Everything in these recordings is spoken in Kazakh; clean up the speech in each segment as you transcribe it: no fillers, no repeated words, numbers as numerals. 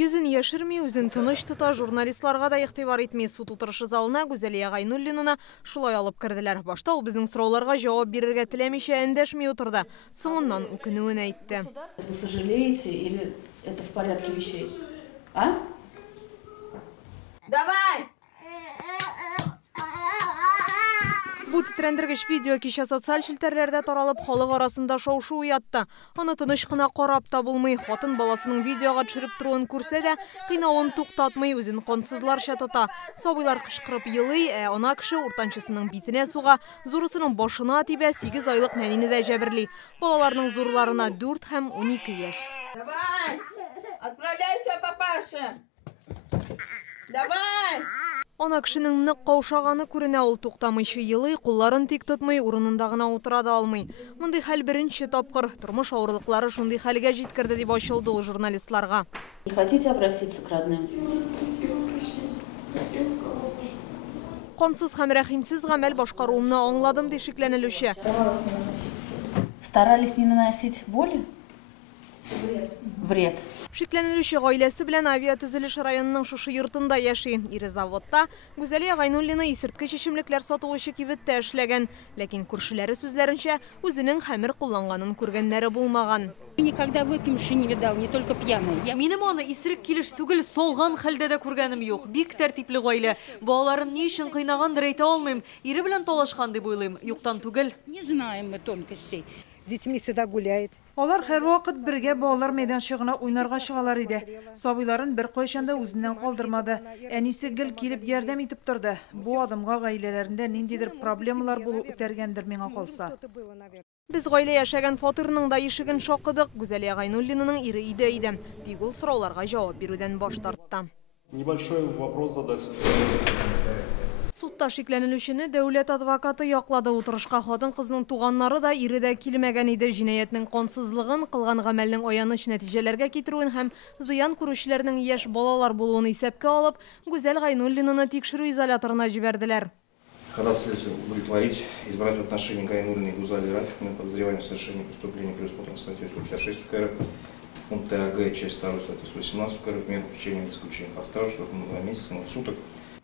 Йөзін яшірмей, өзін тыныш тұта журналистларға да иқтибар етмей суд отырышы залына Гүзалия Ғайнуллинаны шулай алып кірділер. Башта ол біздің сұрауларға жауап берерге тілемеше әндәшмей отырды. Соңынан өкінуін айтты. Вы сожалеете или это в порядке вещей? А? Давай! Бұл титрендіргіш видео кеше социаль шілтерлерде таралып халық арасында шау-шу уятты. Оны тыныш қына қарап та болмай, қатын баласының видеоға түсіріп тұруын көрсе де, қинауын тоқтатмай өзін қонсызларша тұта. Сабыйлар қышқырып елый, ана кіші ортаншысының битіне суға, зұрысының башына тибе 8 айлық нәнені де жәбірлей. Балаларының зұрларына 4 һәм 12 еш. Давай! Отправляйся, папаша! Давай! Ана кішінің нық қаушағаны көріне ол тоқтамайшы елый, қолларын тек тұтмай, орнындағына отырады алмай. Мұндай хәл бірінші тапқыр, тұрмыш ауырлықлары шундай хәлге жеткірді деп ашылды ол журналистларға. Не хотите обратиться к родным? Қонсыз һәм рәхимсіз ғәмәл башқаруымны аңладым дешікленілуші. Старались не наносить боли? Вред. Шекленілуші ғайлесі білән авиатүзіліш районының шушы йортында яши. Ире заводта Гүзалия Ғайнуллина исерткі шешімліклер сатылышы кивітті әшләген. Ләкин күршілері сүзләрінше өзінің хәмір құлланғанын көргеннері болмаған. Никогда выпивший не видал, не только пьяный. Минем аны исерек килеш түгел солған хәлдә дә күргәнем юк. Бик тәртипле гаилә. Балаларын ни өчен кыйнагандыр әйтә алмыйм. Ире белән талашкан дип уйлыйм. Юктан түгел. Не знаем мы тонкостей. Детьми всегда гуляет. Алар һәр вакыт бергә балалар мәйданчыгына уйнарга чыгалар иде. Сабыйларын бер кайчанда үзеннән калдырмады. Әнисе гел килеп ярдәм итеп торды. Бу адымга гаиләләрендә ниндидер проблемалар булу үтәргәндер миңа калса. Без гаилә яшәгән фатирның да ишеген шакыдык. Гүзалия Ғайнуллинаның ире өйдә иде. Тик ул сорауларга җавап бирүдән баш тартты. Небольшой вопрос задать. Судта шикләнелүчене дәүләт адвокаты яклады. Утырышка хатын кызның туганнары да ире дә килмәгән иде. Җинаятның кансызлыгын, кылган гамәлнең аяныч нәтиҗәләргә китерүен һәм зыян күрүчеләрнең яшь балалар булуын исәпкә алып, Гүзәл Ғайнуллинаны тикшерү изоляторына җибәрделәр. Когда следует удовлетворить, избрать в отношении Ғайнуллиной Гузали Рафиковны подозреваемой в совершении преступления, предусмотренного статьей 156 УК РФ, пункт АГ, часть 2 статьи 117 УК РФ, меру пресечения исключения по стажу, сроком на 2 месяца, 0 суток.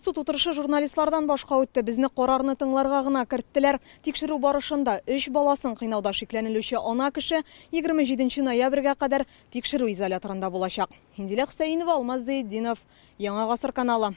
Суд утырышы журналистлардан башка үтте. Безне карарны тыңларга гына керттеләр. Тикшерү барышында 3 баласын кыйнауда шикләнелүче ана кеше 27 ноябрьгә кадәр тикшерү изоляторында булачак. Хинзилә Хөсәйнова, Алмаз Зәйдинов, Яңа гасыр каналы.